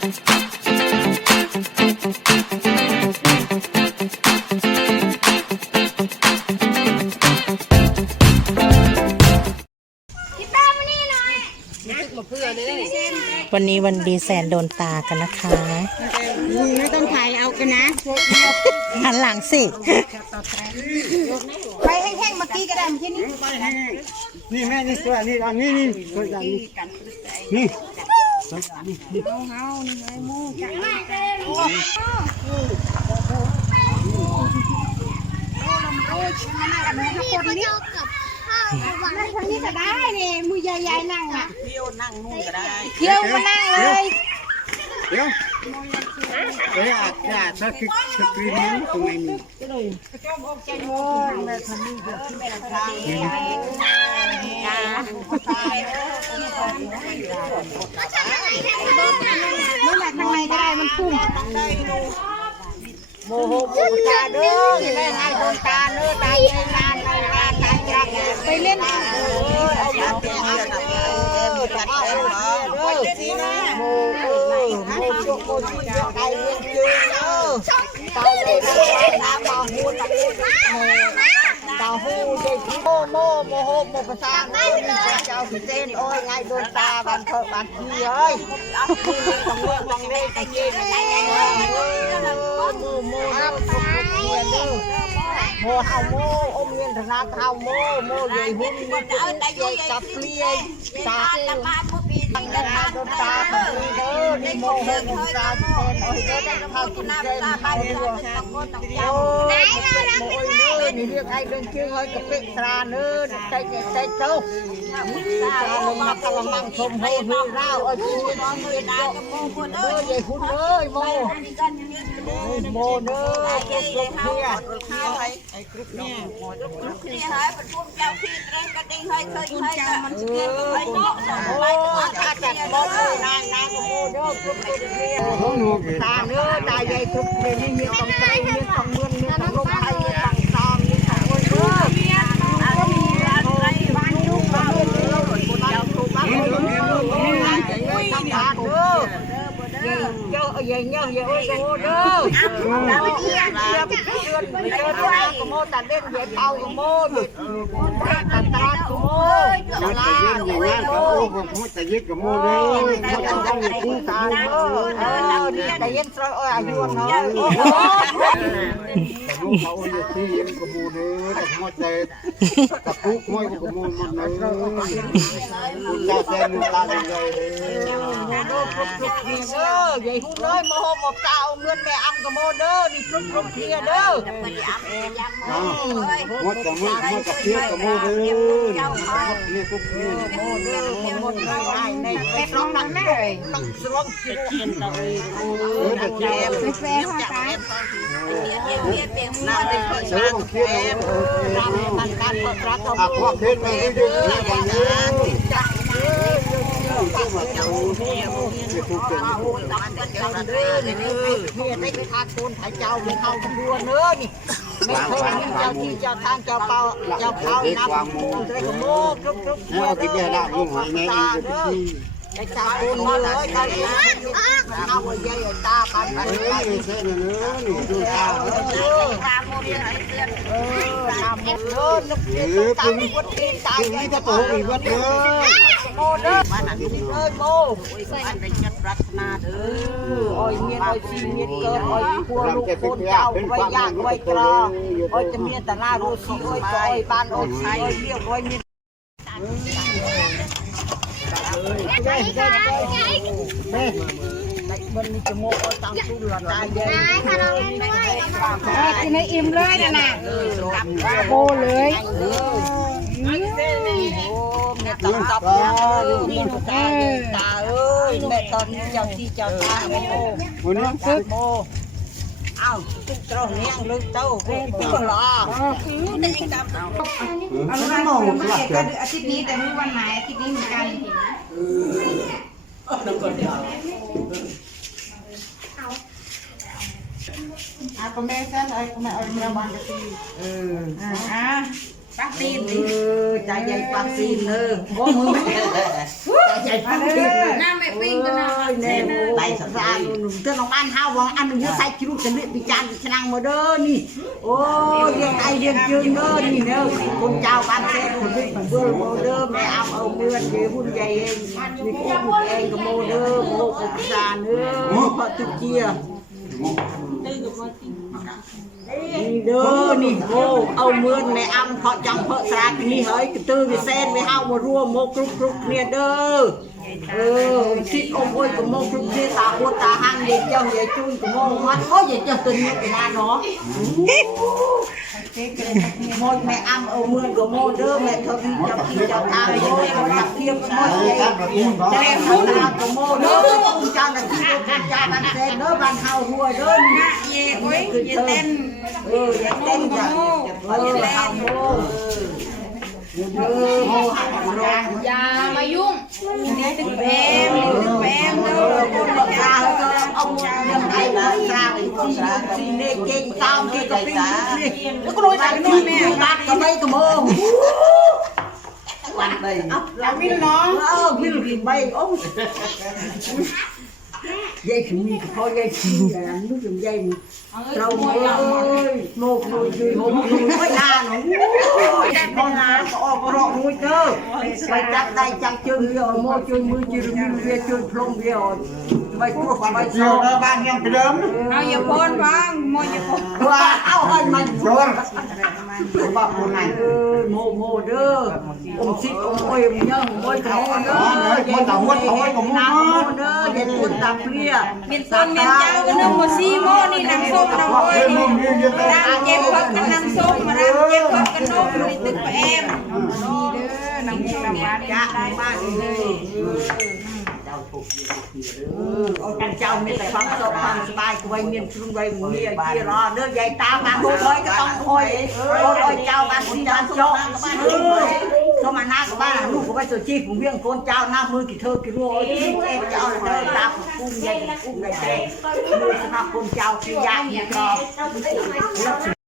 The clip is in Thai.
วันนี้วันดีแสนโดนตากันนะคะ ไม่ต้องถ่ายเอากันนะหันหลังสิ ไปแห้งๆเมื่อกี้ก็ได้เมื่อกี้นี้นี่แม่นี่ตัวนี้อันนี้นี่ตัวอย่างนี้นี่ คนนี้นั่งทางนี้ก็ได้นี่มือยายๆนั่งอะเที่ยวนั่งนู่นก็ได้เที่ยวมานั่งเลยเดี๋ยวเดี๋ยวอาจจะสักคือสักคือนี้ตรงไหนมีนั่น มันแหละทางในก็ได้มันพุ่งโมโหโมตาเด้ออย่าได้ให้โดนตาเด้อตาใหญ่นานเลยว่าตาจังไปเล่นเออเอามาเตียนเด้อตัดเอ็นเด้อโมโมเออโมโชคโมชุนเจ้าไก่เลี้ยงจืดเด้อตาใหญ่ตาตาหูตาหู ตาหูเด็กโมโมโมโหโมภาษาเจ้าสิเต้นโอ้ยไงโดนตาบันเถอะบันทีเอ้ยต้องเลือกต้องเล่นตะกี้โมโมเด้อทุกทุกเดือนเด้อโมเฮาโมอมเงินธนาคารโมโมใหญ่หุ่นมันจะใหญ่กับเปลี่ยตาตั้งแต่โดนตาแบบนี้เด้อนี่โมโหโมตาเต้นโอ้ยเด้อได้ข้าวกินเต้นโอ้ยโอ้ยโอ้ย នេះរឿងឯងដឹងជើងឲ្យកាពិស្រានើតែតែទៅទៅមកមកឡំងធំហូរហូររៅឲ្យជឿដល់មើលដល់កំពុងពុនអើយយាយហ៊ុនអើយមកមកនើគេគេហៅអត់រលខាហើយឲ្យគ្រប់គ្នាគ្រប់គ្នាហើយបន្ទួនចៅទីត្រេះក៏ដេញឲ្យឃើញហើយមិនស្គាល់ឲ្យណោបាយអត់អាចតែមកណាណាមកនើគ្រប់គ្នាតាមនើតាយាយគ្រប់គ្នានេះមានកំត្រៃមានកំមឿន จ้าใหญ่เนี่ยใหญ่โอ้โหเด้อแล้วเยี่ยมเยี่ยมเดือนเดือนแรกก็โมตัดเล่นใหญ่เป่าก็โมตัดตาก็โมตัดเล่นอย่างก็โอ้ก็โมตัดยึดก็โมเลยตัดต้องคู่ตาเออเออนี่แต่ยันสระเอออายุเนาะโอ้โหแต่ลูกเขาเนี่ยที่ยังก็โมเลยแต่โมใจตะคุกมวยก็โมมันเลยคุณตาแซนตาเลยโมโดครบครบทีเด้อ ใหญ่หุ่นเลยโมโหหมกตาเอาเงินแม่อ้ำก็โมเด้อนี่ครบครบทีเด้อหมดกับมือหมดกับเทียบกับมือเลยนี่ทุกนี่โมเดอร์หมดเลยในเป็ดร้องนั่งแม่ต้องสลองกินเทียนเราเองเออแต่เทียบไปแฟร์ห้าตาน่าจะเปิดร้านเทียบเออร้านมันการเปิดร้านเราพวกเทียนมาเรื่อยๆอย่างนี้จังเลยตู้มา เจ้าเทียบที่ทุกเป็นเจ้าเด้อนี่เด้อเทียได้ไปทานตูนถ่ายเจ้าเป็นเขาเป็นเนื้อนี่ไม่เคยมีเจ้าที่จ้าทางเจ้าเป่าเจ้าเป่าน้ำมูเจ้าโมทุกทุกเอากินได้ละลุงหอยแม่เองจะพี่ ตาตูนมาเลยตาเลี้ยงเอาไว้ยัยตากันไปเลยเส้นเนื้อนี่ดูตาเออตามโมเดลให้เตือนเออตามหมดเลยนึกเออเป็นวัดที่ตายนี่จะโตอีกวัดเด้อโมเด้อมาหนังนี่เอ้ยโมอันเป็นจัดรัตนาเด้ออ้อยเมียนอ้อยชีเมียนเกิดอ้อยพัวลูกคนเจ้าไว้ยากไว้กรออ้อยจะเมียแต่ลาโรชีอ้อยอ้อยบ้านอ้อยชีอ้อยเรียกอ้อยเมียน ចាយចាយមេដាច់បិននេះជាមកឲ្យតាំងទូលអត់ដែរយាយខាងនោះហើយគេនេះអ៊ីមលើយណាណាកាបូលើយអូអ្នកតបតបនេះតាអើយមេតនចៅទីចៅតាអូមួយនោះគឺ เจ้าที่เจ้าทางโมวันนี้ซึกโมอ้าวตึกตรงนี้ยังลึกเต้าพี่หล่อเอาลูกน้องมาเก็บอาทิตย์นี้แต่ไม่วันไหนอาทิตย์นี้เหมือนกันอาก็แม่ฉันไอ้ก็แม่เอาเมียบ้านก็ตีเอออ่า ปักตีนดิใจใหญ่ปากซีนเลยโอ้มือใจใหญ่ปากซีนណាមេปิ้งกันนะแน่ไล่สารานเตือนน้องบ้านเฮาวังอันนึงใส่คิรุจะเลือดปีจานชนะมาเด้อนี่โอ้เรียงไอเรียงจืนเด้อนี่เด้อคนเจ้าบ้านเซ่คนที่เบื่อโมเด้อแม่เอาเอาเมื่อนเดี๋ยวหุ่นใหญ่เองมีกุ้งเองกับโมเด้อโมกับจานเด้อพอตุเจีย อยู่เด้อนี่โมเอาเมือนในอำเพาะจังเพาะสากนี่เฮ้ยกระตือไปเส้นไปห้าวมาร่วมโมกรุบกรุบเนี่ยเด้อเออคิดอมโอ้ยกับโมกรุกเนี่ยตาหัวตาหัเดียเจ้าเยายจุ้ยกับโมมันโอ้ยยายเจ้าตื่นเนี่ยไปนาเนาะโมแม่อำเอาเมือนกับโมเด้อแม่ทวีจับที่จับตาไปยังไงจับเทียบโมเลยจับเทียบกับโมเด้อ จ้างกันที่โรงจ้างกันเซนเด้อบ้านเฮาหัวเด้อนะเย่โอ้ยอย่าเต้นเอออย่าเต้นจ้ะเออเฮาโมเออโมหักโรงอย่ามายุ่งนี่ถึงแพมนี่ถึงแพมเด้อคนบอกว่าเออเอาเงินไปมาสร้างที่ที่เด็กเก่งตามที่ก็ปีแล้วก็โดยสายนี่แม่ตัดก็ไม่กระโมงวันเลยเอามิลน้องเออมิลกินใบอ้ง ยายขิงนี่เขายายขิงแต่นึกถึงยายนี่เราโอ้ยโมกโมยโมกโมยไม่นานหรอกพอนานก็ออกรอกมุ้ยเด้อไปจับได้จับเจอเรือโมจนมือจืดมือเรือจนพลงเรือไปพวกไปโซ่บ้านยังเดิมเอาอย่าพ้นบ้างโมอย่าพ้นเอาให้มันพ้น ดนบ้าคนไหนเออโมโมเด้อองค์สิองค์เอ้ยมึงยังโมยกับโมเด้อน้ำโมเด้ออย่าพูดตามเปรี้ยเมียนต้นเมียนเจ้าก็นึ่งมาซีโมนี่นางส้มนางโอยนี่นางเจ็บพักกันนางส้มมานางเจ็บพักกันนมนี่ตึกแปมนี่เด้อนางส้มเนี่ยจ้าบ้านเลย เอากันเจ้ามีแต่ความสุขความสบายกูไว้เมียนชุนไว้เมียที่รอเด้อยายตามาดูเลยก็ต้องคอยโอ้ยเจ้าบ้านที่บ้านโจ๊กเขามานากับบ้านลูกก็ไปสุจีผมเวียงโคนเจ้าหน้ามือกี่เธอกี่รัวเองเจ้าเลยเด้อตากุ้งใหญ่กุ้งใหญ่แดงมือสนับคนเจ้าที่ยากที่รอ